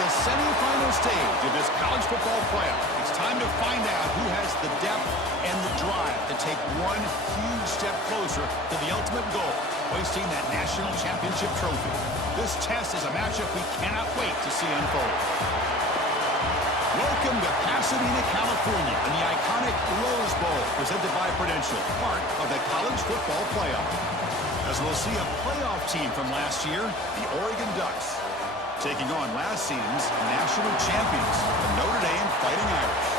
the semifinal stage of this college football playoff. It's time to find out who has the depth and the drive to take one huge step closer to the ultimate goal, hoisting that national championship trophy. This test is a matchup we cannot wait to see unfold. Welcome to Pasadena, California, in the iconic Rose Bowl, presented by Prudential, part of the college football playoff. As we'll see a playoff team from last year, the Oregon Ducks, taking on last season's national champions, the Notre Dame Fighting Irish.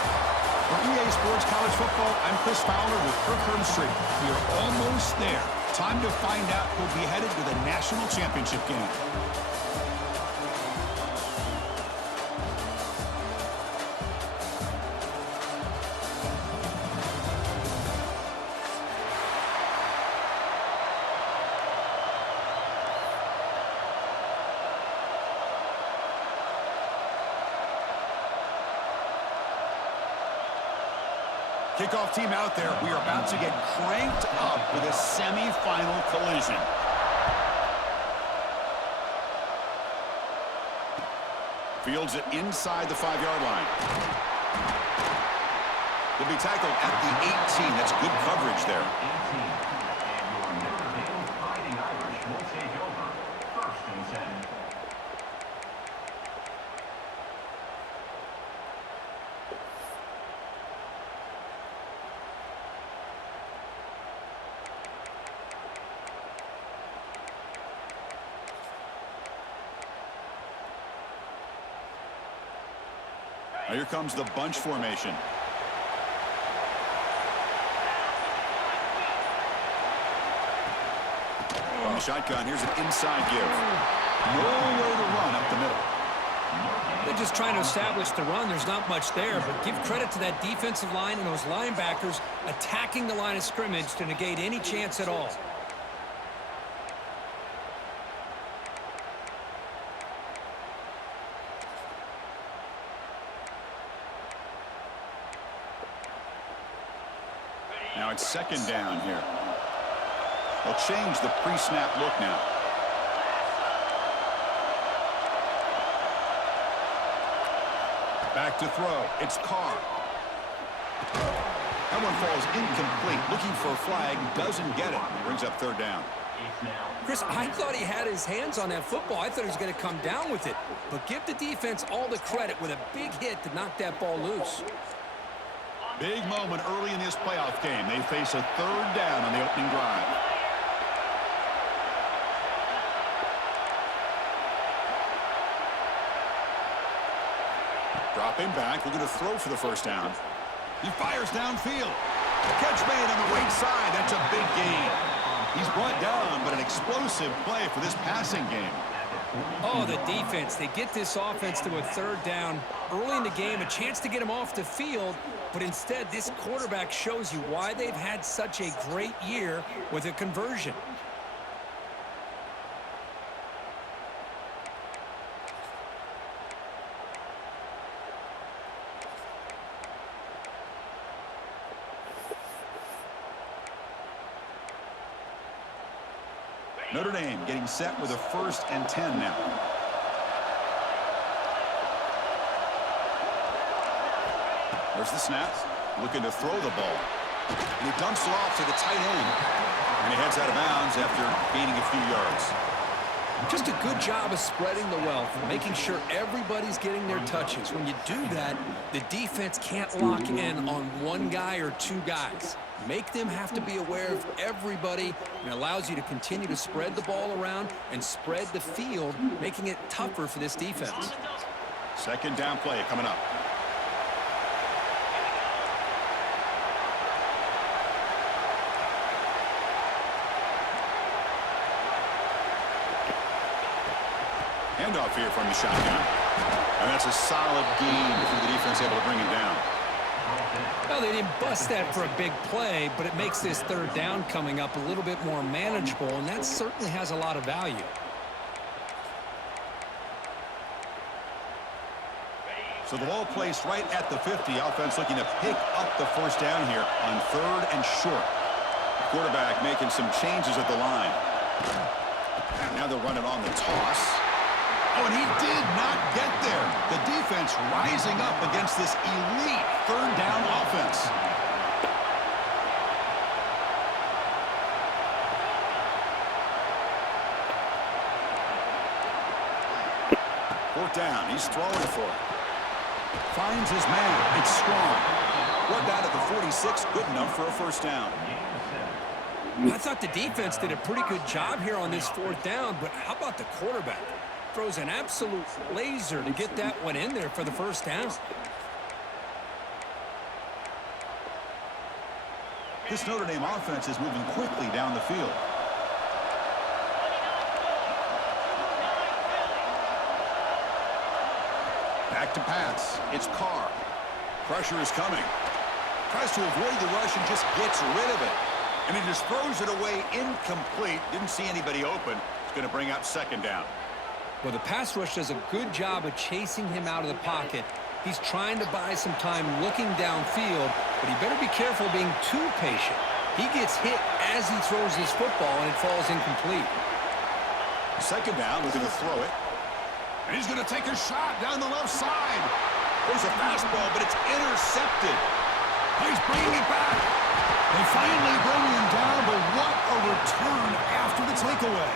For EA Sports College Football, I'm Chris Fowler with Kirk Herbstreit. We are almost there. Time to find out who'll be headed to the national championship game. Kickoff team out there. We are about to get cranked up with a semi-final collision. Fields it inside the 5-yard line. Will be tackled at the 18. That's good coverage there. And your Notre Dame Fighting Irish will take over. 1st and 10. Now here comes the bunch formation. From the shotgun, here's an inside give. Nowhere to run up the middle. They're just trying to establish the run. There's not much there, but give credit to that defensive line and those linebackers attacking the line of scrimmage to negate any chance at all. Now it's 2nd down here. They'll change the pre-snap look now. Back to throw. It's Carr. That one falls incomplete. Looking for a flag. Doesn't get it. Brings up 3rd down. Chris, I thought he had his hands on that football. I thought he was going to come down with it. But give the defense all the credit with a big hit to knock that ball loose. Big moment early in this playoff game. They face a 3rd down on the opening drive. Dropping back. We're going to throw for the 1st down. He fires downfield. Catch made on the right side. That's a big gain. He's brought down, but an explosive play for this passing game. Oh, the defense. They get this offense to a 3rd down early in the game, a chance to get him off the field, but instead this quarterback shows you why they've had such a great year with a conversion. Notre Dame getting set with a 1st and 10 now. There's the snap. Looking to throw the ball. And he dumps it off to the tight end. And he heads out of bounds after gaining a few yards. Just a good job of spreading the wealth, making sure everybody's getting their touches. When you do that, the defense can't lock in on one guy or 2 guys. Make them have to be aware of everybody, and allows you to continue to spread the ball around and spread the field, making it tougher for this defense. 2nd down play coming up. Handoff here from the shotgun. And that's a solid gain for the defense able to bring him down. Well, they didn't bust that for a big play, but it makes this 3rd down coming up a little bit more manageable, and that certainly has a lot of value. So the ball placed right at the 50. Offense looking to pick up the 1st down here on 3rd and short. Quarterback making some changes at the line. Now they'll run it on the toss. Oh, and he did not get there. The defense rising up against this elite third down offense. Fourth down. He's throwing for it. Finds his man. It's strong. Brought down at the 46. Good enough for a first down. I thought the defense did a pretty good job here on this fourth down, but how about the quarterback? Throws an absolute laser to get that one in there for the first down. This Notre Dame offense is moving quickly down the field. Back to pass. It's Carr. Pressure is coming. Tries to avoid the rush and just gets rid of it. And he just throws it away incomplete. Didn't see anybody open. It's going to bring up second down. Well, the pass rush does a good job of chasing him out of the pocket. He's trying to buy some time looking downfield, but he better be careful being too patient. He gets hit as he throws this football, and it falls incomplete. Second down, looking to throw it. And he's going to take a shot down the left side. There's a fastball, but it's intercepted. He's bringing it back. They finally bring him down, but what a return after the takeaway.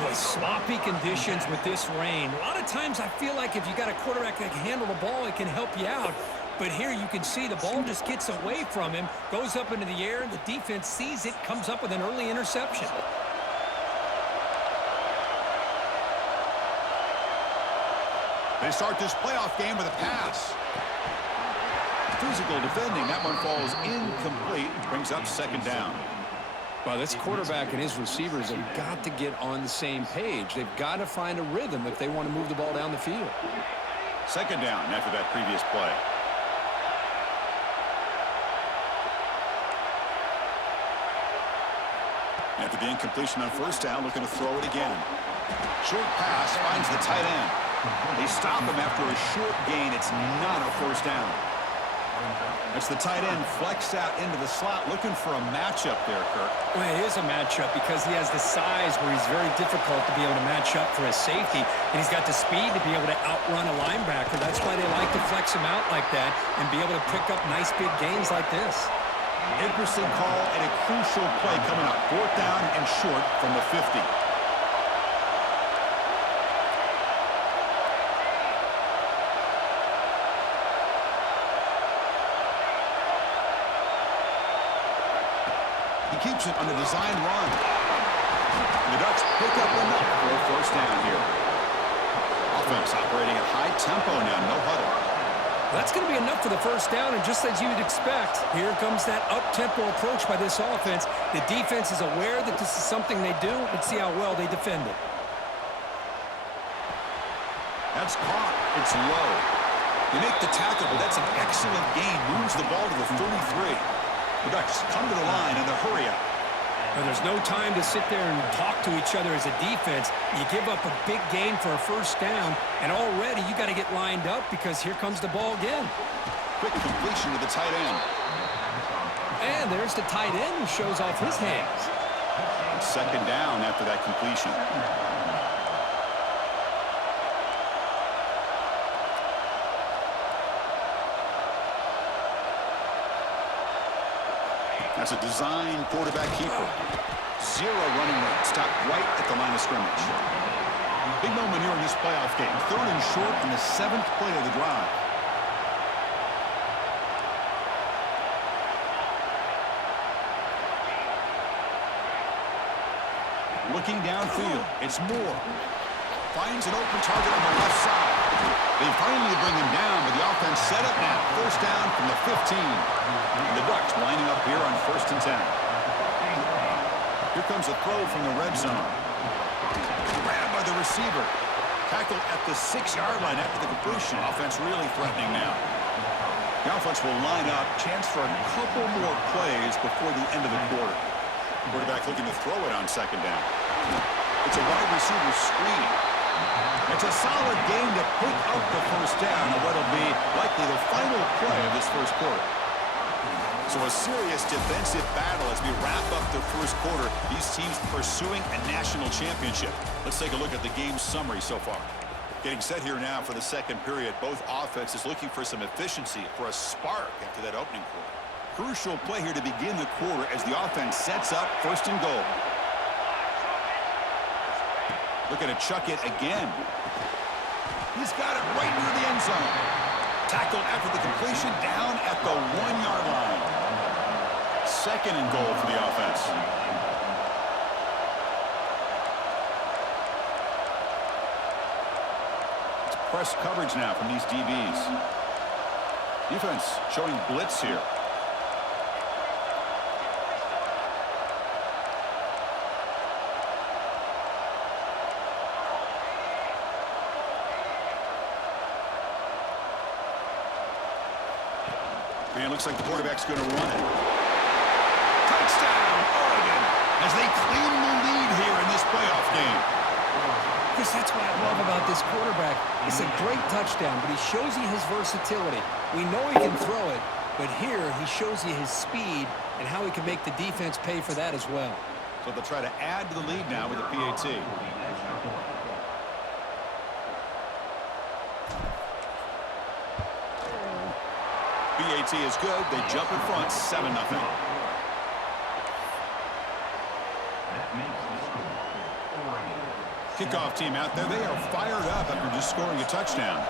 Boy, sloppy conditions with this rain. A lot of times I feel like if you got a quarterback that can handle the ball, it can help you out. But here you can see the ball just gets away from him, goes up into the air, and the defense sees it, comes up with an early interception. They start this playoff game with a pass. Physical defending. That one falls incomplete. Brings up second down. Well, this quarterback and his receivers have got to get on the same page. They've got to find a rhythm if they want to move the ball down the field. Second down after that previous play. After the incompletion on first down, looking to throw it again. Short pass finds the tight end. They stop him after a short gain. It's not a first down. That's the tight end flexed out into the slot, looking for a matchup there, Kirk. Well, it is a matchup because he has the size where he's very difficult to be able to match up for his safety, and he's got the speed to be able to outrun a linebacker. That's why they like to flex him out like that and be able to pick up nice big gains like this. Interesting call and a crucial play coming up. Fourth down and short from the 50. He keeps it on the design run. The Ducks pick up enough for a first down here. Offense operating at high tempo now, no huddle. That's going to be enough for the first down, and just as you'd expect, here comes that up-tempo approach by this offense. The defense is aware that this is something they do. Let's see how well they defend it. That's caught. It's low. They make the tackle, but that's an excellent gain. Moves the ball to the 33. The Ducks come to the line in a hurry up. Well, there's no time to sit there and talk to each other as a defense. You give up a big gain for a first down, and already you got to get lined up because here comes the ball again. Quick completion to the tight end. And there's the tight end who shows off his hands. Second down after that completion. That's a design quarterback keeper. Zero running rate. Stopped right at the line of scrimmage. Big moment here in this playoff game. Third and short in the 7th play of the drive. Looking downfield. It's Moore. Finds an open target on the left side. They finally bring him down, but the offense set up now. First down from the 15. And the Ducks lining up here on 1st and 10. Here comes a throw from the red zone. Grabbed by the receiver. Tackled at the 6-yard line after the completion. Offense really threatening now. The offense will line up. Chance for a couple more plays before the end of the quarter. Quarterback looking to throw it on second down. It's a wide receiver screen. It's a solid game to pick up the first down of what will be likely the final play of this first quarter. So a serious defensive battle as we wrap up the first quarter. These teams pursuing a national championship. Let's take a look at the game summary so far. Getting set here now for the second period. Both offenses looking for some efficiency, for a spark after that opening quarter. Crucial play here to begin the quarter as the offense sets up first and goal. Looking to chuck it again. He's got it right near the end zone. Tackled after the completion down at the 1-yard line. Second and goal for the offense. It's press coverage now from these DBs. Defense showing blitz here. And it looks like the quarterback's going to run it. Touchdown, Oregon, as they claim the lead here in this playoff game. Chris, that's what I love about this quarterback. It's a great touchdown, but he shows you his versatility. We know he can throw it, but here he shows you his speed and how he can make the defense pay for that as well. So they'll try to add to the lead now with the PAT. PAT is good. They jump in front, 7-0. Kickoff team out there. They are fired up after just scoring a touchdown.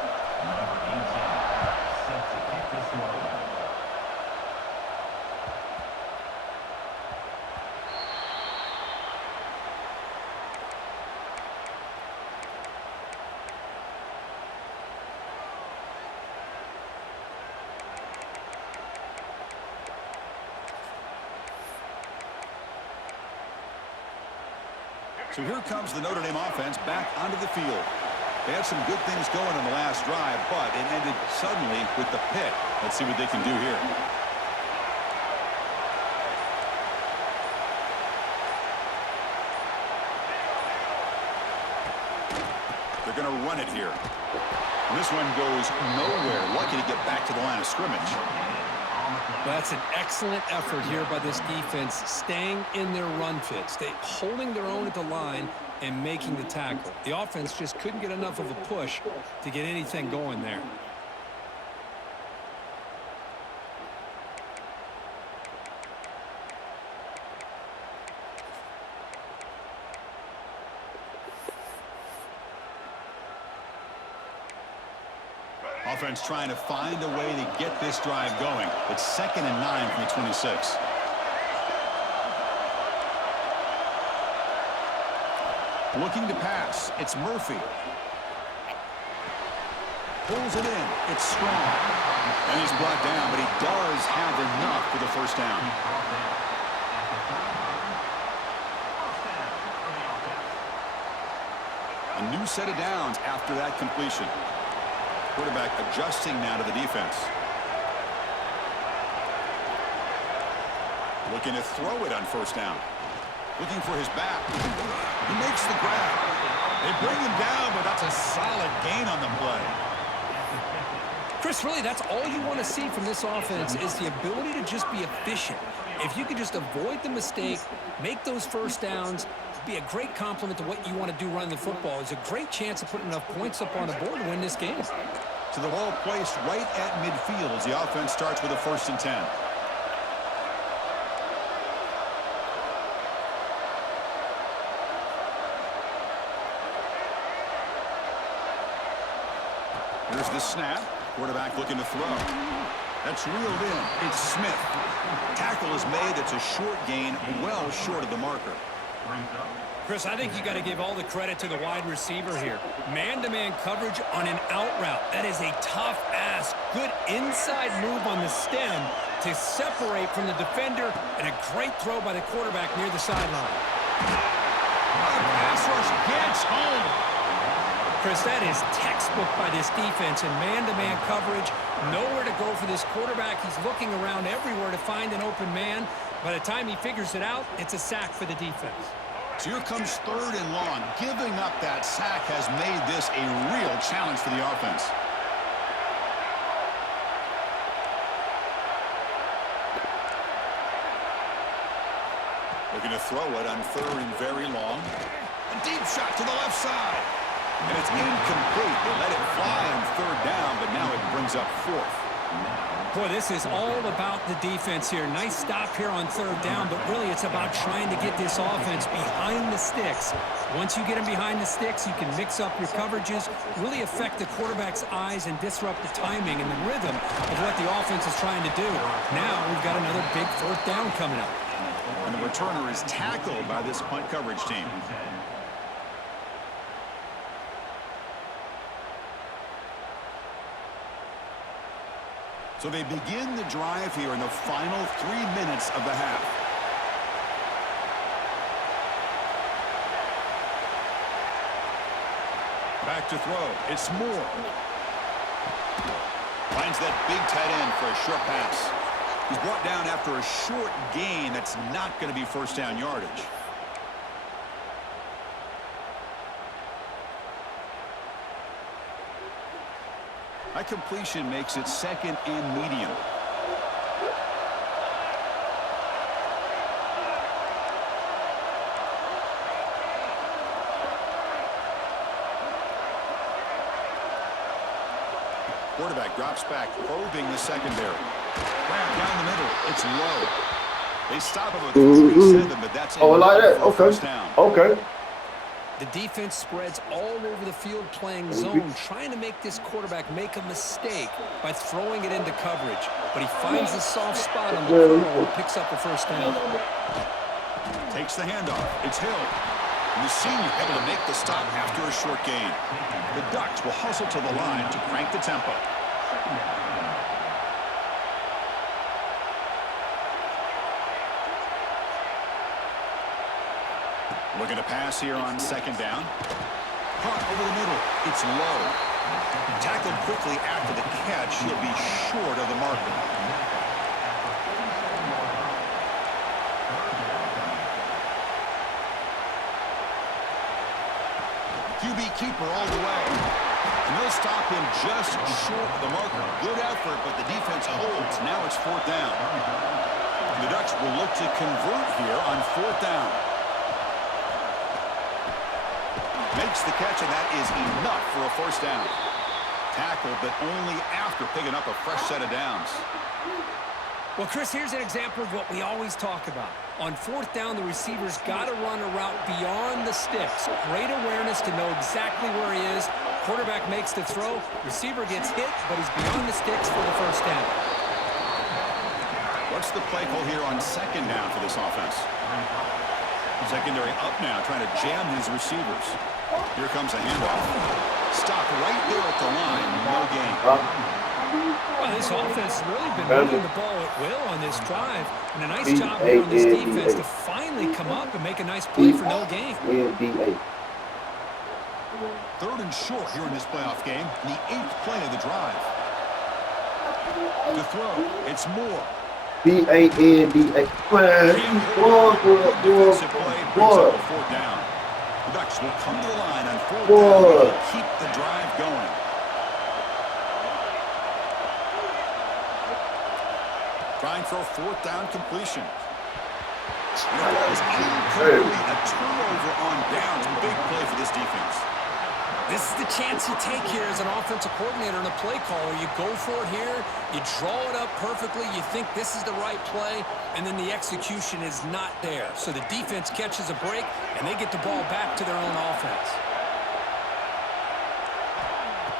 So here comes the Notre Dame offense back onto the field. They had some good things going on the last drive, but it ended suddenly with the pick. Let's see what they can do here. They're going to run it here. And this one goes nowhere. Lucky to get back to the line of scrimmage. That's an excellent effort here by this defense, staying in their run fit, holding their own at the line and making the tackle. The offense just couldn't get enough of a push to get anything going there. Offense trying to find a way to get this drive going. It's 2nd and 9 from the 26. Looking to pass. It's Murphy. Pulls it in. It's strong. And he's brought down, but he does have enough for the first down. A new set of downs after that completion. Quarterback adjusting now to the defense. Looking to throw it on first down. Looking for his back. He makes the grab. They bring him down, but that's a solid gain on the play. Chris, really, that's all you want to see from this offense is the ability to just be efficient. If you could just avoid the mistake, make those first downs, be a great compliment to what you want to do running the football. It's a great chance of putting enough points up on the board to win this game. So the ball placed right at midfield as the offense starts with a 1st and 10. Here's the snap. Quarterback looking to throw. That's reeled in. It's Smith. Tackle is made. That's a short gain, well short of the marker. Chris, I think you got to give all the credit to the wide receiver here. Man-to-man coverage on an out route. That is a tough ask. Good inside move on the stem to separate from the defender, and a great throw by the quarterback near the sideline. Pass rush gets home. Chris, that is textbook by this defense in man-to-man coverage. Nowhere to go for this quarterback. He's looking around everywhere to find an open man. By the time he figures it out, it's a sack for the defense. So here comes 3rd and long. Giving up that sack has made this a real challenge for the offense. Looking to throw it on 3rd and very long. A deep shot to the left side. And it's incomplete. They let it fly on 3rd down, but now it brings up 4th. Boy, this is all about the defense here. Nice stop here on 3rd down, but really it's about trying to get this offense behind the sticks. Once you get them behind the sticks, you can mix up your coverages, really affect the quarterback's eyes and disrupt the timing and the rhythm of what the offense is trying to do. Now we've got another big 4th down coming up. And the returner is tackled by this punt coverage team. So they begin the drive here in the final 3 minutes of the half. Back to throw. It's Moore. Finds that big tight end for a short pass. He's brought down after a short gain. That's not going to be 1st down yardage. That completion makes it 2nd and medium. Quarterback drops back, probing the secondary. Grab down the middle. It's low. They stop him at 37, but that's like that. for Okay. 1st down. Okay. The defense spreads all over the field playing zone, trying to make this quarterback make a mistake by throwing it into coverage. But he finds the soft spot on the corner and picks up the 1st down. Takes the handoff. It's Hill. And the senior able to make the stop after a short gain. The Ducks will hustle to the line to crank the tempo. Looking to pass here on 2nd down. Punt over the middle. It's low. Tackled quickly after the catch. He'll be short of the marker. QB keeper all the way. And they'll stop him just short of the marker. Good effort, but the defense holds. Now it's 4th down. And the Ducks will look to convert here on 4th down. Makes the catch, and that is enough for a 1st down. Tackled, but only after picking up a fresh set of downs. Well, Chris, here's an example of what we always talk about. On 4th down, the receiver's got to run a route beyond the sticks. Great awareness to know exactly where he is. Quarterback makes the throw. Receiver gets hit, but he's beyond the sticks for the 1st down. What's the play call here on 2nd down for this offense? Secondary up now, trying to jam these receivers. Here comes a handoff. Stop right there at the line. No gain. Well, this offense has really been moving the ball at will on this drive. And a nice job here on this defense to finally come up and make a nice play for no gain. 3rd and short here in this playoff game. The 8th play of the drive. To throw, it's Moore. B-A-N-D-A. Defensive play brings up a 4th down. The Ducks will come to the line on 4th down and keep the drive going. Trying for a 4th down completion. And it was incomplete. A turnover on downs. Big play for this defense. This is the chance you take here as an offensive coordinator and a play caller. You go for it here, you draw it up perfectly, you think this is the right play, and then the execution is not there. So the defense catches a break, and they get the ball back to their own offense.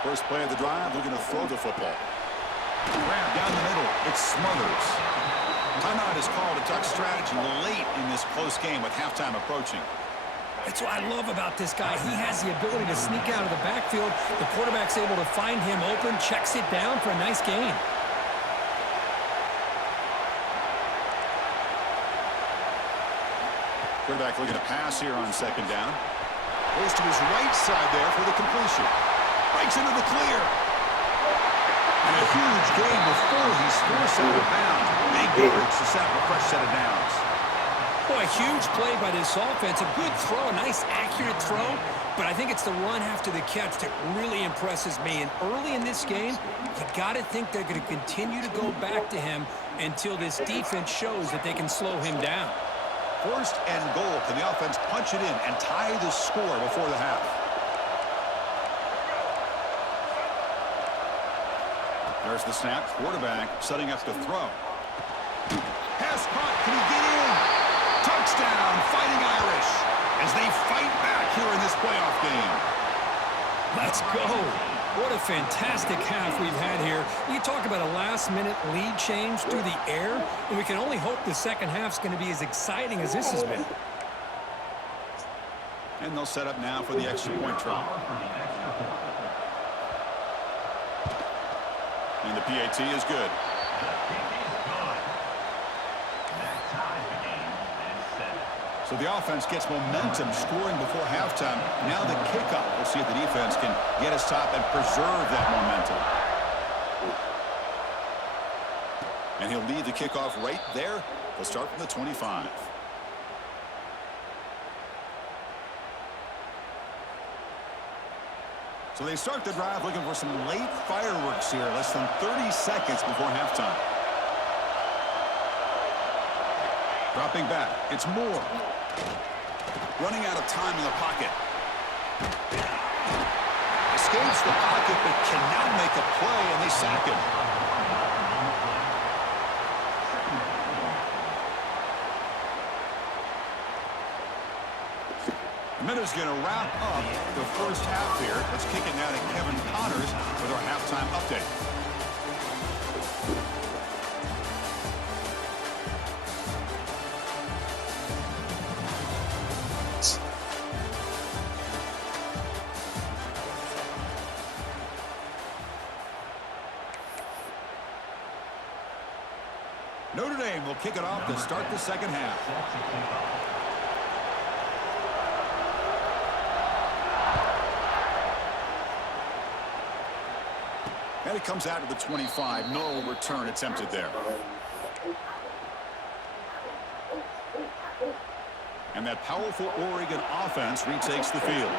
First play of the drive, looking to throw the football. Grab down the middle, it's Smothers. Timeout is called. A Duck strategy late in this close game with halftime approaching. That's what I love about this guy. He has the ability to sneak out of the backfield. The quarterback's able to find him open, checks it down for a nice gain. Quarterback looking to pass here on 2nd down. Goes to his right side there for the completion. Breaks into the clear. And a huge gain before he's forced out of bounds. Big yards to set up a fresh set of downs. Boy, a huge play by this offense. A good throw, a nice accurate throw. But I think it's the run after the catch that really impresses me. And early in this game, you got to think they're going to continue to go back to him until this defense shows that they can slow him down. First and goal. Can the offense punch it in and tie the score before the half? There's the snap. Quarterback setting up to throw. Pass caught. Can he get in? Touchdown, Fighting Irish, as they fight back here in this playoff game. Let's go. What a fantastic half we've had here. You talk about a last-minute lead change through the air, and we can only hope the second half's going to be as exciting as this has been. And they'll set up now for the extra point try. And the PAT is good. So the offense gets momentum scoring before halftime. Now the kickoff. We'll see if the defense can get a stop and preserve that momentum. And he'll lead the kickoff right there. They'll start from the 25. So they start the drive looking for some late fireworks here. Less than 30 seconds before halftime. Dropping back. It's Moore. Running out of time in the pocket. Escapes the pocket, but cannot make a play, and they sack him. A minute's going to wrap up the first half here. Let's kick it now to Kevin Connors with our halftime update. Notre Dame will kick it off to start the second half. And it comes out of the 25. No return attempted there. And that powerful Oregon offense retakes the field.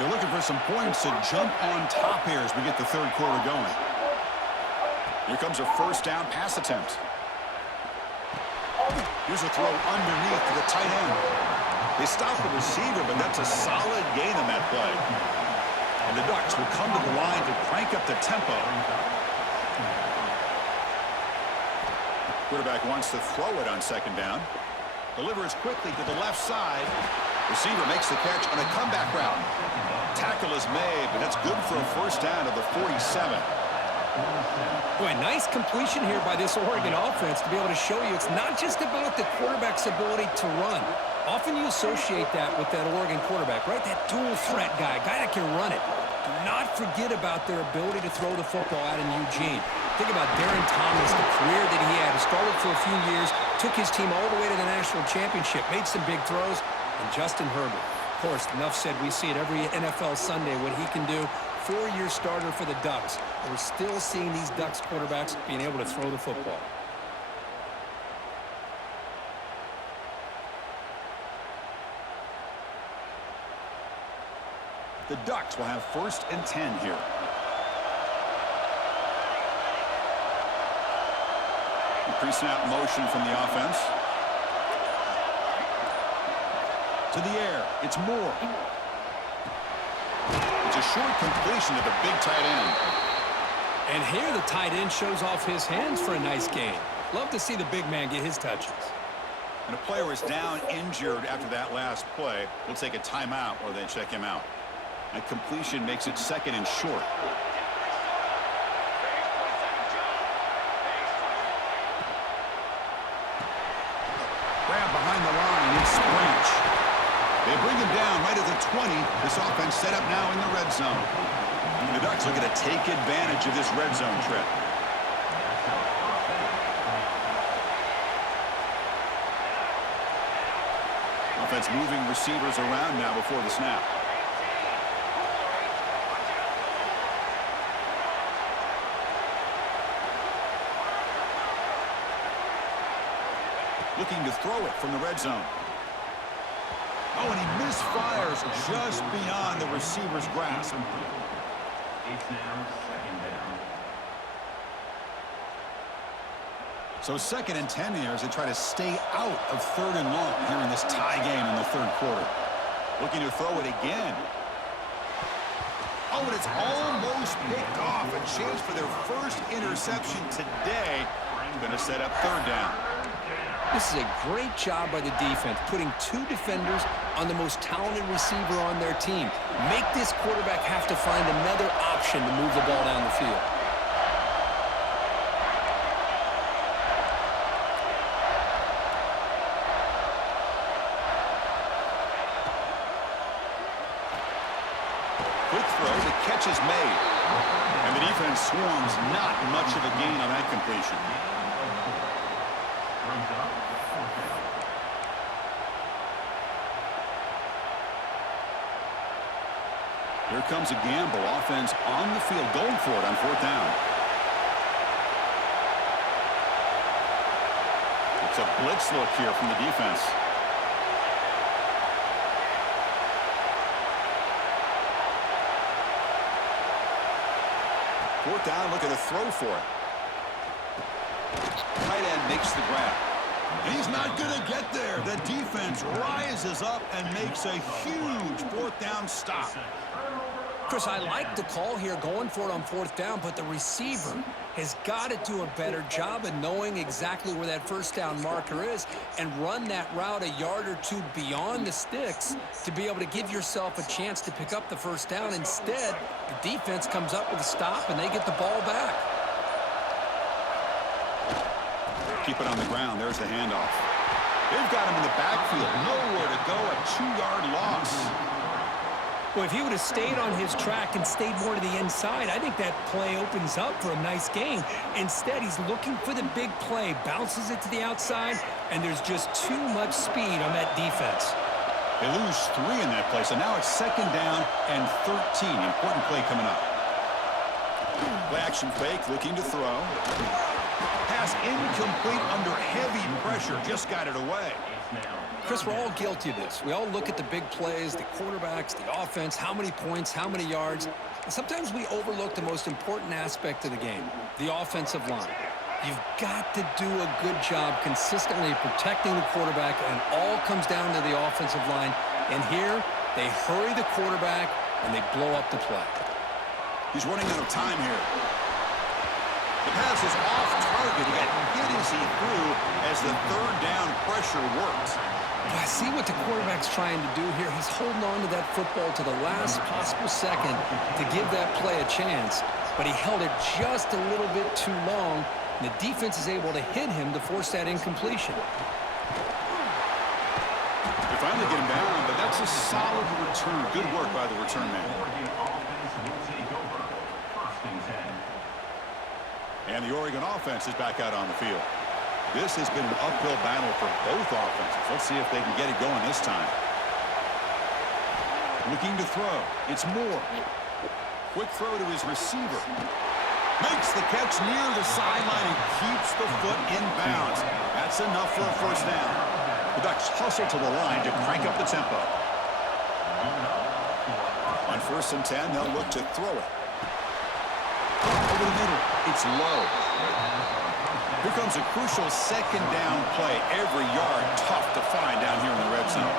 They're looking for some points to jump on top here as we get the third quarter going. Here comes a first down pass attempt. Here's a throw underneath to the tight end. They stop the receiver, but that's a solid gain on that play. And the Ducks will come to the line to crank up the tempo. Quarterback wants to throw it on second down. Delivers quickly to the left side. Receiver makes the catch on a comeback route. Tackle is made, but that's good for a first down to the 47. Boy, nice completion here by this Oregon offense to be able to show you it's not just about the quarterback's ability to run. Often you associate that with that Oregon quarterback, right? That dual threat guy that can run it. Do not forget about their ability to throw the football out in Eugene. Think about Darren Thomas, the career that he had. He started for a few years, took his team all the way to the national championship, made some big throws, and Justin Herbert. Of course, enough said, we see it every NFL Sunday what he can do. 4-year starter for the Ducks. We're still seeing these Ducks quarterbacks being able to throw the football. The Ducks will have first and 10 here. Pre-snap motion from the offense. To the air. It's Moore. It's a short completion to the big tight end. And here the tight end shows off his hands for a nice gain. Love to see the big man get his touches. And a player is down injured after that last play. We'll take a timeout or they check him out. And completion makes it second and short. Grab behind the line. It's Branch. They bring him down right at the 20. This offense set up now in the red zone. And the Ducks looking to take advantage of this red zone trip. Offense moving receivers around now before the snap. Looking to throw it from the red zone. Oh, and he misfires just beyond the receiver's grasp. It's now second down. So 2nd and 10 here as they try to stay out of 3rd and long here in this tie game in the 3rd quarter. Looking to throw it again. Oh, and it's almost picked off. A chance for their first interception today. Going to set up 3rd down. This is a great job by the defense, putting 2 defenders on the most talented receiver on their team. Make this quarterback have to find another option to move the ball down the field. Quick throw, the catch is made. And the defense swarms, not much of a gain on that completion. Here comes a gamble. Offense on the field, going for it on 4th down. It's a blitz look here from the defense. Fourth down, looking to throw for it. Tight end makes the grab. He's not going to get there. The defense rises up and makes a huge 4th down stop. Chris, I like the call here, going for it on 4th down, but the receiver has got to do a better job of knowing exactly where that 1st down marker is and run that route a yard or 2 beyond the sticks to be able to give yourself a chance to pick up the 1st down. Instead, the defense comes up with a stop and they get the ball back. Keep it on the ground. There's the handoff. They've got him in the backfield. Nowhere to go. A 2-yard loss. Well, if he would have stayed on his track and stayed more to the inside, I think that play opens up for a nice gain. Instead, he's looking for the big play, bounces it to the outside, and there's just too much speed on that defense. They lose 3 in that play, so now it's 2nd down and 13. Important play coming up. Play action fake, looking to throw. Pass incomplete under heavy pressure, just got it away. Chris, we're all guilty of this. We all look at the big plays, the quarterbacks, the offense, how many points, how many yards. And sometimes we overlook the most important aspect of the game, the offensive line. You've got to do a good job consistently protecting the quarterback, and it all comes down to the offensive line. And here, they hurry the quarterback, and they blow up the play. He's running out of time here. The pass is off target. He got hit as he threw as the 3rd down pressure worked. But I see what the quarterback's trying to do here. He's holding on to that football to the last possible second to give that play a chance. But he held it just a little bit too long, and the defense is able to hit him to force that incompletion. They finally get him down, but that's a solid return. Good work by the return man. And the Oregon offense is back out on the field. This has been an uphill battle for both offenses. Let's see if they can get it going this time. Looking to throw. It's Moore. Quick throw to his receiver. Makes the catch near the sideline and keeps the foot in bounds. That's enough for a 1st down. The Ducks hustle to the line to crank up the tempo. On 1st and 10, they'll look to throw it. Over the middle. It's low. Here comes a crucial 2nd down play. Every yard tough to find down here in the red zone.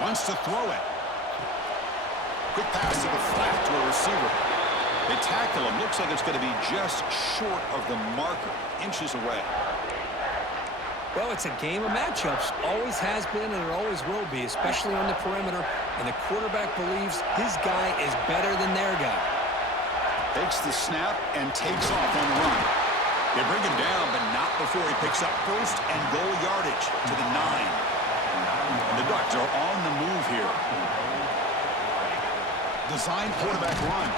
Wants to throw it. Quick pass to the flat to a receiver. They tackle him. Looks like it's going to be just short of the marker. Inches away. Well, it's a game of matchups. Always has been, and it always will be, especially on the perimeter. And the quarterback believes his guy is better than their guy. Takes the snap and takes off on the run. They bring him down, but not before he picks up 1st and goal yardage to the 9. And the Ducks are on the move here. Design quarterback run.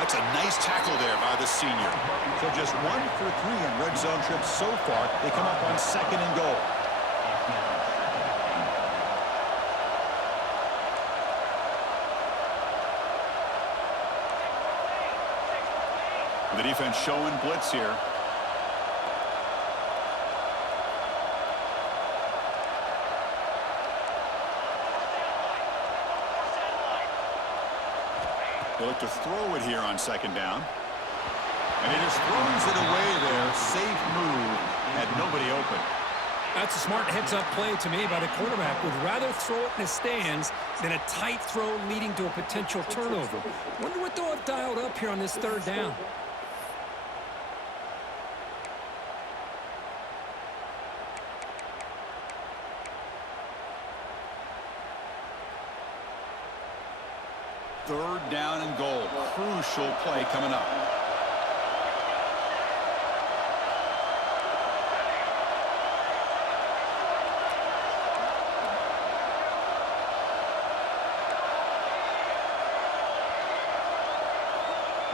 That's a nice tackle there by the senior. So just 1 for 3 in red zone trips so far. They come up on 2nd and goal. The defense showing blitz here. They look to throw it here on 2nd down. And he just throws it away there. Safe move. Had nobody open. That's a smart heads-up play to me by the quarterback. Would rather throw it in the stands than a tight throw leading to a potential turnover. Wonder what they'll have dialed up here on this third down. Third down and goal. Crucial play coming up.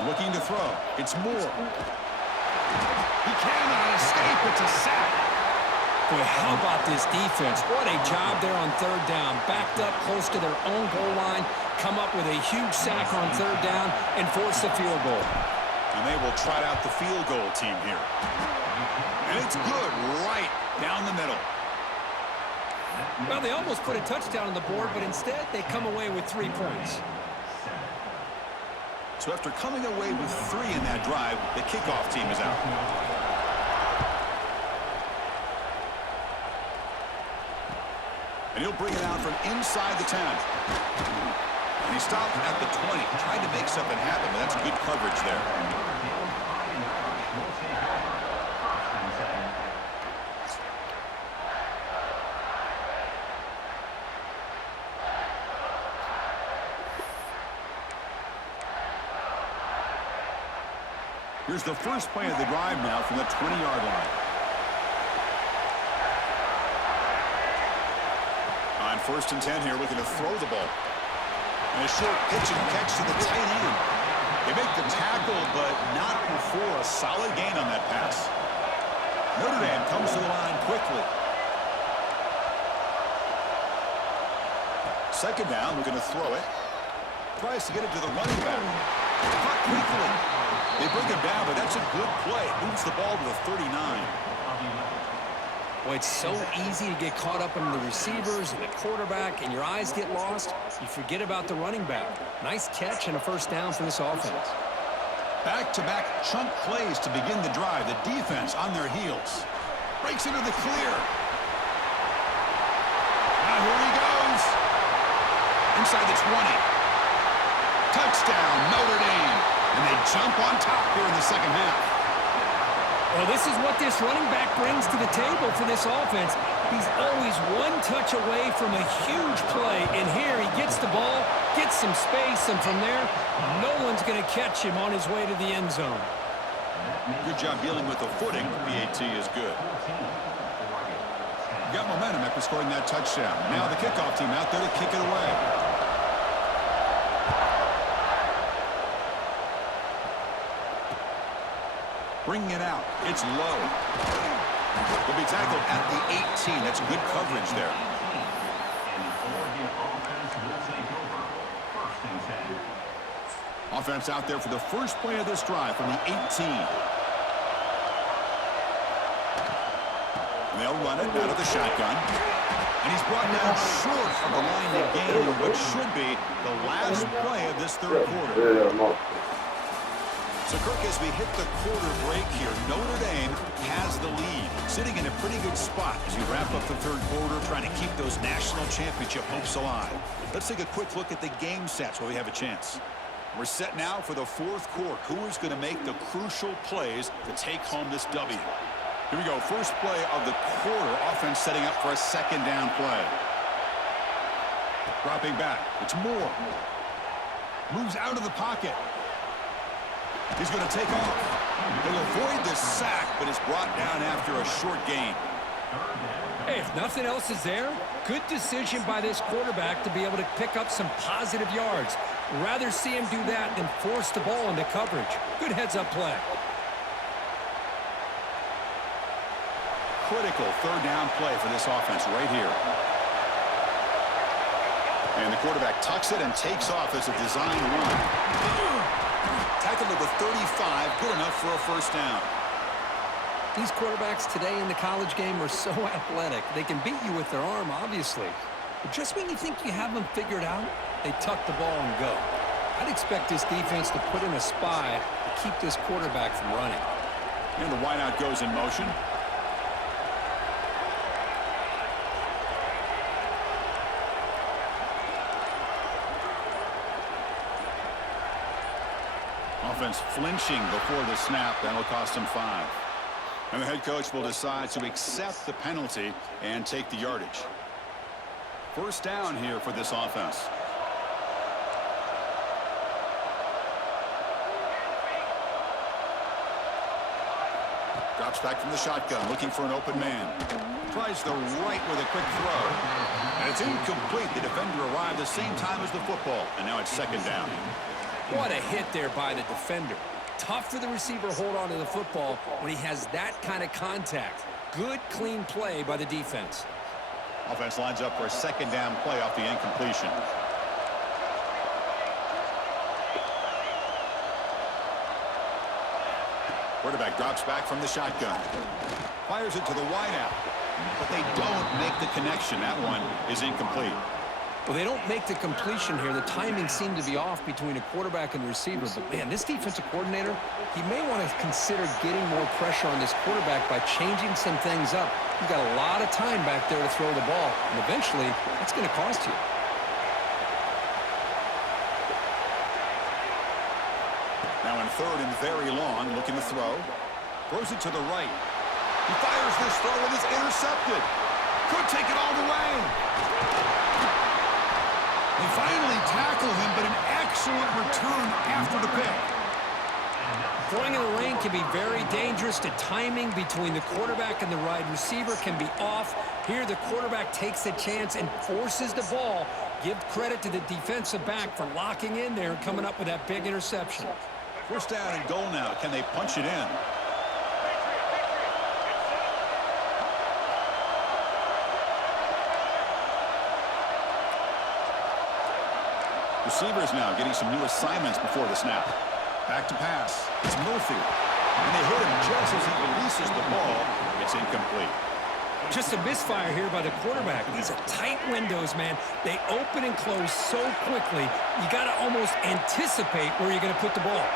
Looking to throw. It's Moore. He cannot escape. It's a sack. Boy, how about this defense? What a job there on third down. Backed up close to their own goal line, come up with a huge sack on third down, and force the field goal. And they will trot out the field goal team here. And it's good right down the middle. Well, they almost put a touchdown on the board, but instead they come away with 3 points. So after coming away with 3 in that drive, the kickoff team is out. And he'll bring it out from inside the 10. And he stopped at the 20, trying to make something happen, but that's good coverage there. Here's the first play of the drive now from the 20-yard line. On 1st and 10 here, looking to throw the ball. And a short pitch and catch to the tight end. They make the tackle, but not before a solid gain on that pass. Notre Dame comes to the line quickly. Second down, looking to throw it. Tries to get it to the running back. Caught quickly. They bring him down, but that's a good play. Moves the ball to the 39. Boy, it's so easy to get caught up in the receivers and the quarterback, and your eyes get lost. You forget about the running back. Nice catch and a first down for this offense. Back-to-back chunk plays to begin the drive. The defense on their heels. Breaks into the clear. Now here he goes. Inside the 20. Touchdown, Notre Dame. And they jump on top here in the second half. Well, this is what this running back brings to the table for this offense. He's always one touch away from a huge play, and here he gets the ball, gets some space, and from there, no one's going to catch him on his way to the end zone. Good job dealing with the footing. PAT is good. Got momentum after scoring that touchdown. Now the kickoff team out there to kick it away. Bringing it out. It's low. Will be tackled at the 18. That's good coverage there. Offense out there for the first play of this drive from the 18. And they'll run it out of the shotgun. And he's brought down short of the line to gain what should be the last play of this third quarter. So, Kirk, as we hit the quarter break here, Notre Dame has the lead, sitting in a pretty good spot as we wrap up the third quarter, trying to keep those national championship hopes alive. Let's take a quick look at the game sets while we have a chance. We're set now for the fourth quarter. Who is going to make the crucial plays to take home this W? Here we go. First play of the quarter. Offense setting up for a second down play. Dropping back. It's Moore. Moves out of the pocket. He's going to take off. He'll avoid the sack, but is brought down after a short gain. Hey, if nothing else is there, good decision by this quarterback to be able to pick up some positive yards. Rather see him do that than force the ball into coverage. Good heads-up play. Critical third down play for this offense right here. And the quarterback tucks it and takes off as a design run. Tackled to the 35, good enough for a first down. These quarterbacks today in the college game are so athletic. They can beat you with their arm, obviously. But just when you think you have them figured out, they tuck the ball and go. I'd expect this defense to put in a spy to keep this quarterback from running. And the wideout goes in motion. Offense flinching before the snap. That'll cost him 5. And the head coach will decide to accept the penalty and take the yardage. First down here for this offense. Drops back from the shotgun, looking for an open man. Tries the right with a quick throw. And it's incomplete. The defender arrived the same time as the football. And now it's second down. What a hit there by the defender. Tough for the receiver to hold on to the football when he has that kind of contact. Good, clean play by the defense. Offense lines up for a second down play off the incompletion. Quarterback drops back from the shotgun. Fires it to the wideout. But they don't make the connection. That one is incomplete. Well, they don't make the completion here. The timing seemed to be off between a quarterback and the receiver. But, man, this defensive coordinator, he may want to consider getting more pressure on this quarterback by changing some things up. You've got a lot of time back there to throw the ball. And eventually, that's going to cost you. Now in third and very long, looking to throw. Throws it to the right. He fires this throw and it's intercepted. Could take it all the way. They finally tackle him, but an excellent return after the pick. Throwing in the lane can be very dangerous. The timing between the quarterback and the wide receiver can be off. Here, the quarterback takes a chance and forces the ball. Give credit to the defensive back for locking in there and coming up with that big interception. First down and goal now. Can they punch it in? Receivers now getting some new assignments before the snap. Back to pass. It's Murphy. And they hit him just as he releases the ball. It's incomplete. Just a misfire here by the quarterback. These are tight windows, man. They open and close so quickly, you got to almost anticipate where you're going to put the ball.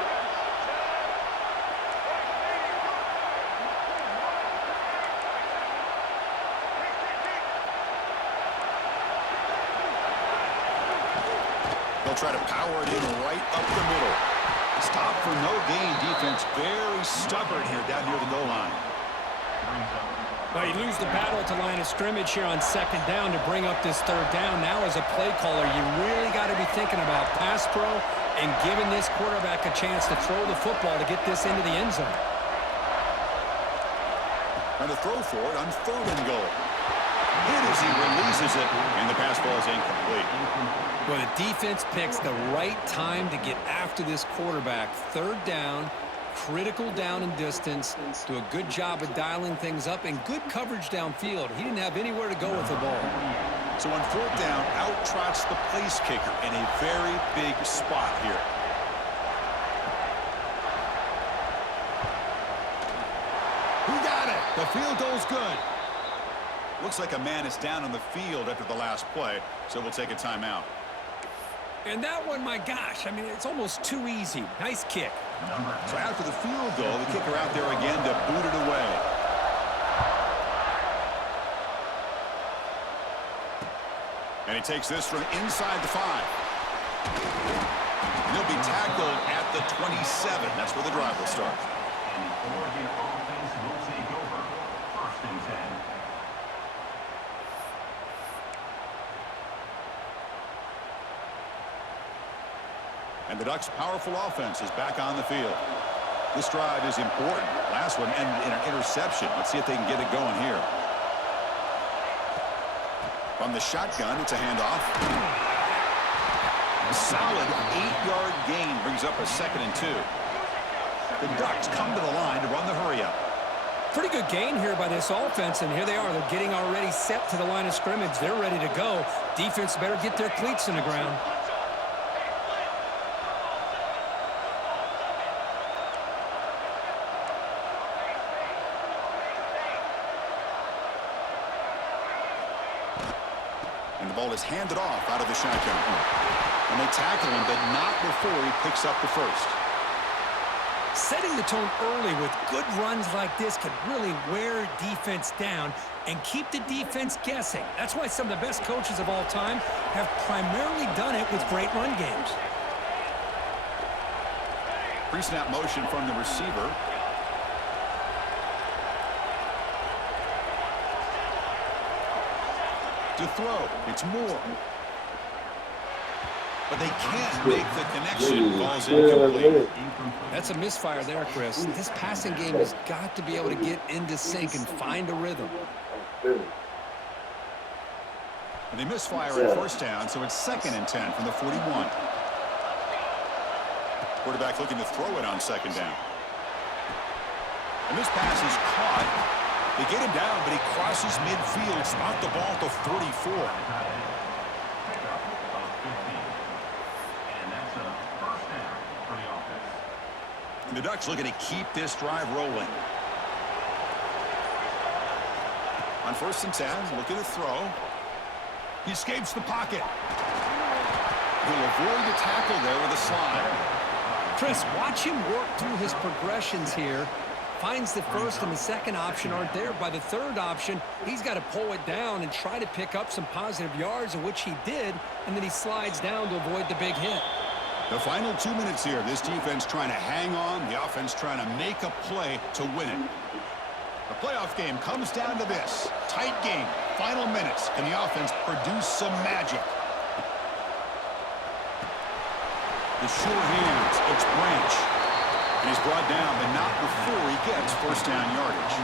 They'll try to power it in right up the middle. Stop for no gain defense. Very stubborn here down near the goal line. Well, you lose the battle at the line of scrimmage here on second down to bring up this third down. Now as a play caller, you really got to be thinking about pass pro and giving this quarterback a chance to throw the football to get this into the end zone. And to throw for it on third and goal. Hit as he releases it, and the pass ball is incomplete. Well, the defense picks the right time to get after this quarterback. Third down, critical down and distance. Do a good job of dialing things up and good coverage downfield. He didn't have anywhere to go with the ball. So on fourth down, out trots the place kicker in a very big spot here. Who got it? The field goal's good. Looks like a man is down on the field after the last play, so we'll take a timeout. And that one, my gosh, I mean, it's almost too easy. Nice kick. So after the field goal, the kicker out there again to boot it away. And he takes this from inside the 5. And he'll be tackled at the 27. That's where the drive will start. And the Oregon offense will take over. First and 10. And the Ducks' powerful offense is back on the field. This drive is important. Last one ended in an interception. Let's see if they can get it going here. From the shotgun, it's a handoff. A solid 8-yard gain brings up a 2nd and 2. The Ducks come to the line to run the hurry-up. Pretty good gain here by this offense, and here they are. They're getting already set to the line of scrimmage. They're ready to go. Defense better get their cleats in the ground. And the ball is handed off out of the shotgun. And they tackle him, but not before he picks up the first. Setting the tone early with good runs like this can really wear defense down and keep the defense guessing. That's why some of the best coaches of all time have primarily done it with great run games. Pre-snap motion from the receiver. To throw, it's Moore. But they can't make the connection. Ball's incomplete. That's a misfire there, Chris. This passing game has got to be able to get into sync and find a rhythm. And they misfire at first down, so it's 2nd and 10 from the 41. Quarterback looking to throw it on 2nd down. And this pass is caught. They get him down, but he crosses midfield, spot the ball to 34. And the Ducks looking to keep this drive rolling. On 1st and 10, looking to throw. He escapes the pocket. He'll avoid the tackle there with a slide. Chris, watch him work through his progressions here. Finds the 1st and the 2nd option aren't there. By the 3rd option, he's got to pull it down and try to pick up some positive yards, which he did, and then he slides down to avoid the big hit. The final 2 minutes here. This defense trying to hang on. The offense trying to make a play to win it. The playoff game comes down to this. Tight game. Final minutes. Can the offense produce some magic? The sure hands. It's Branch. And he's brought down, but not before he gets 1st down yardage.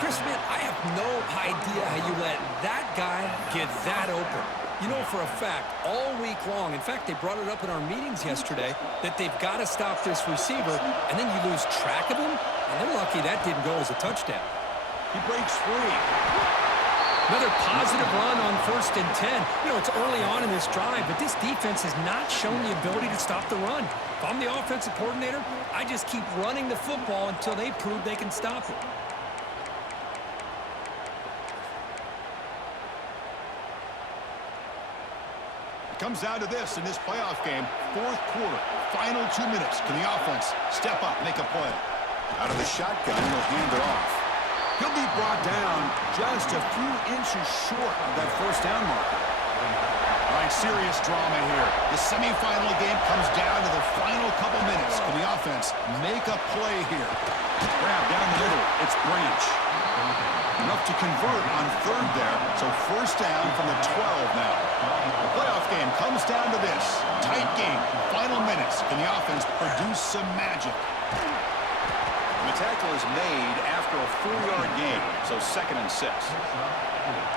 Chris, man, I have no idea how you let that guy get that open. You know for a fact, all week long, in fact, they brought it up in our meetings yesterday, that they've got to stop this receiver, and then you lose track of him, and they're lucky that didn't go as a touchdown. He breaks free. Another positive run on 1st and 10. You know, it's early on in this drive, but this defense has not shown the ability to stop the run. If I'm the offensive coordinator, I just keep running the football until they prove they can stop it. It comes down to this in this playoff game. 4th quarter, final 2 minutes. Can the offense step up, make a play? Out of the shotgun, he'll hand it off. He'll be brought down just a few inches short of that 1st down marker. All right, serious drama here. The semifinal game comes down to the final couple minutes. Can the offense make a play here? Grab down the middle. It's Branch. Enough to convert on 3rd there. So 1st down from the 12 now. The playoff game comes down to this. Tight game. Final minutes. Can the offense produce some magic? The tackle is made after a 4-yard gain, so 2nd and 6.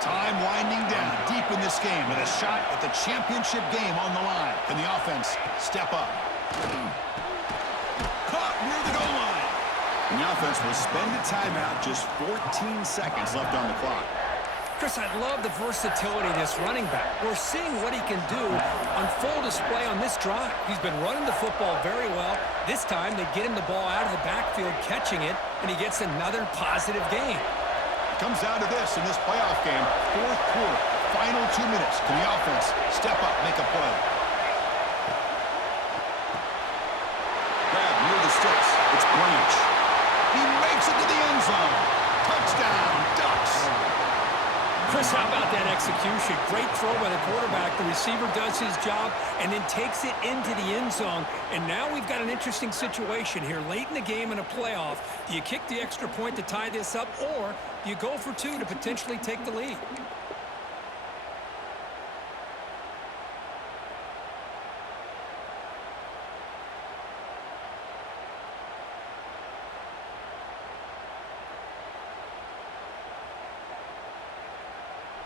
Time winding down deep in this game with a shot at the championship game on the line. Can the offense step up? Caught near the goal line. And the offense will spend a timeout, just 14 seconds left on the clock. Chris, I love the versatility of this running back. We're seeing what he can do on full display on this drive. He's been running the football very well. This time, they get him the ball out of the backfield, catching it, and he gets another positive gain. It comes down to this in this playoff game. 4th quarter, final 2 minutes. Can the offense step up, make a play? Grab near the sticks. It's Branch. He makes it to the end zone. Touchdown, Ducks. Chris, how about that execution? Great throw by the quarterback. The receiver does his job and then takes it into the end zone. And now we've got an interesting situation here. Late in the game in a playoff, do you kick the extra point to tie this up, or do you go for 2 to potentially take the lead?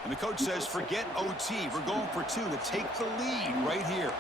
And the coach says, forget OT. We're going for 2 to take the lead right here.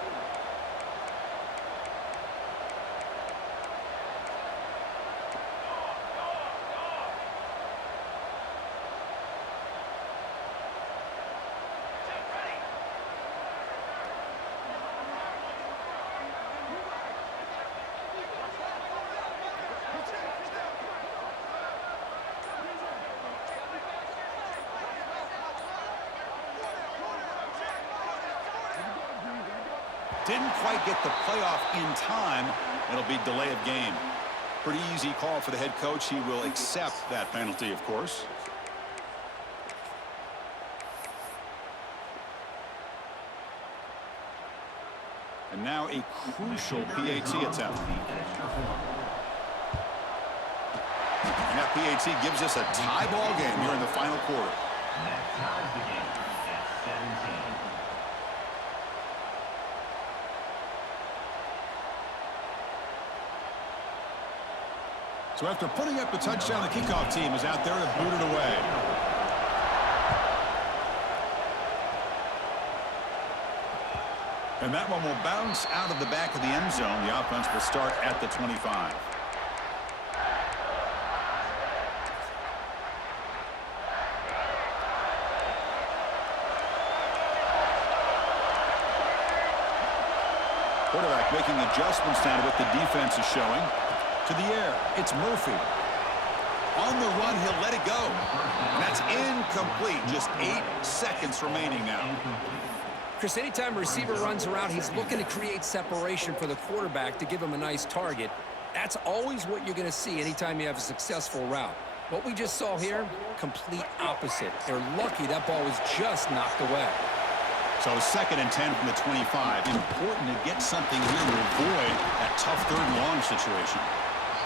Didn't quite get the playoff in time. It'll be delay of game. Pretty easy call for the head coach. He will accept that penalty, of course. And now a crucial PAT attempt. And that PAT gives us a tie ball game here in the final quarter. That ties the game at 17. So after putting up the touchdown, the kickoff team is out there to boot it away. And that one will bounce out of the back of the end zone. The offense will start at the 25. Quarterback making adjustments now to what the defense is showing. To the air, it's Murphy. On the run, he'll let it go. And that's incomplete. Just 8 seconds remaining now. Chris, anytime a receiver runs around, he's looking to create separation for the quarterback to give him a nice target. That's always what you're going to see anytime you have a successful route. What we just saw here, complete opposite. They're lucky that ball was just knocked away. So 2nd and 10 from the 25. Important to get something here to avoid that tough 3rd and long situation.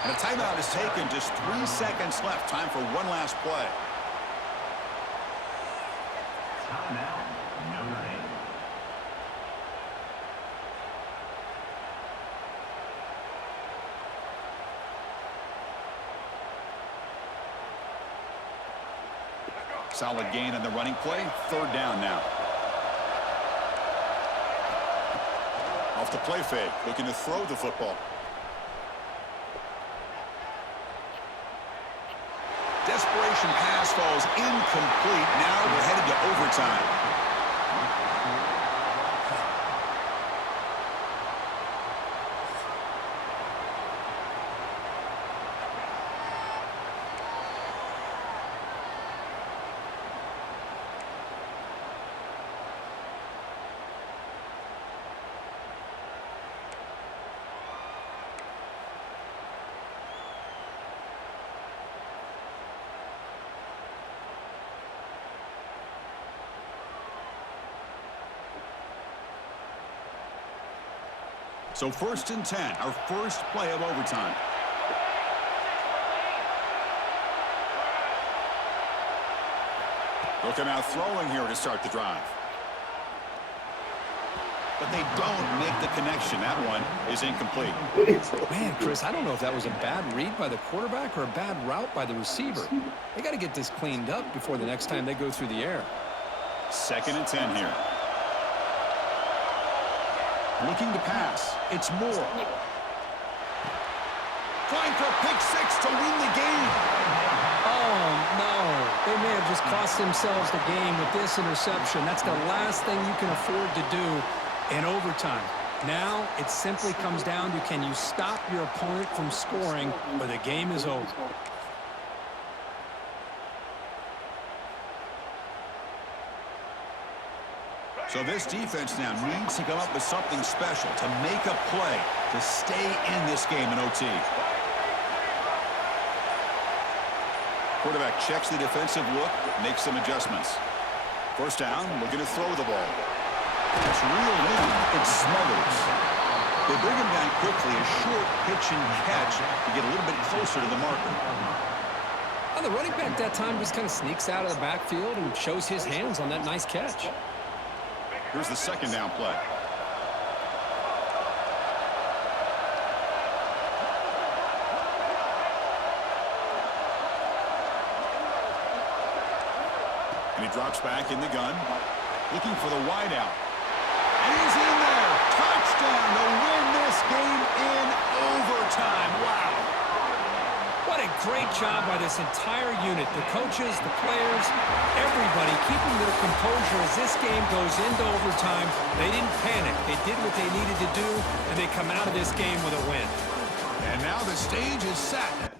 And a timeout is taken. Just 3 seconds left. Time for one last play. Timeout, Notre Dame. Solid gain on the running play. 3rd down now. Off the play fake. Looking to throw the football. Desperation pass falls incomplete. Now we're headed to overtime. So 1st and 10, our first play of overtime. Looking out throwing here to start the drive. But they don't make the connection. That one is incomplete. Man, Chris, I don't know if that was a bad read by the quarterback or a bad route by the receiver. They got to get this cleaned up before the next time they go through the air. 2nd and 10 here. Looking to pass. It's Moore. Trying for a pick 6 to win the game. Oh, no. They may have just cost themselves the game with this interception. That's the last thing you can afford to do in overtime. Now it simply comes down to, can you stop your opponent from scoring or the game is over. So this defense now needs to come up with something special to make a play to stay in this game in OT. Quarterback checks the defensive look, makes some adjustments. 1st down, looking to throw the ball. It's reeled in. It smothers. They bring him down quickly, a short pitch and catch to get a little bit closer to the marker. Well, the running back that time just kind of sneaks out of the backfield and shows his hands on that nice catch. Here's the 2nd down play. And he drops back in the gun, looking for the wideout. And he's in there. Touchdown to win this game in overtime. Wow. What a great job by this entire unit. The coaches, the players, everybody keeping their composure as this game goes into overtime. They didn't panic. They did what they needed to do, and they come out of this game with a win. And now the stage is set.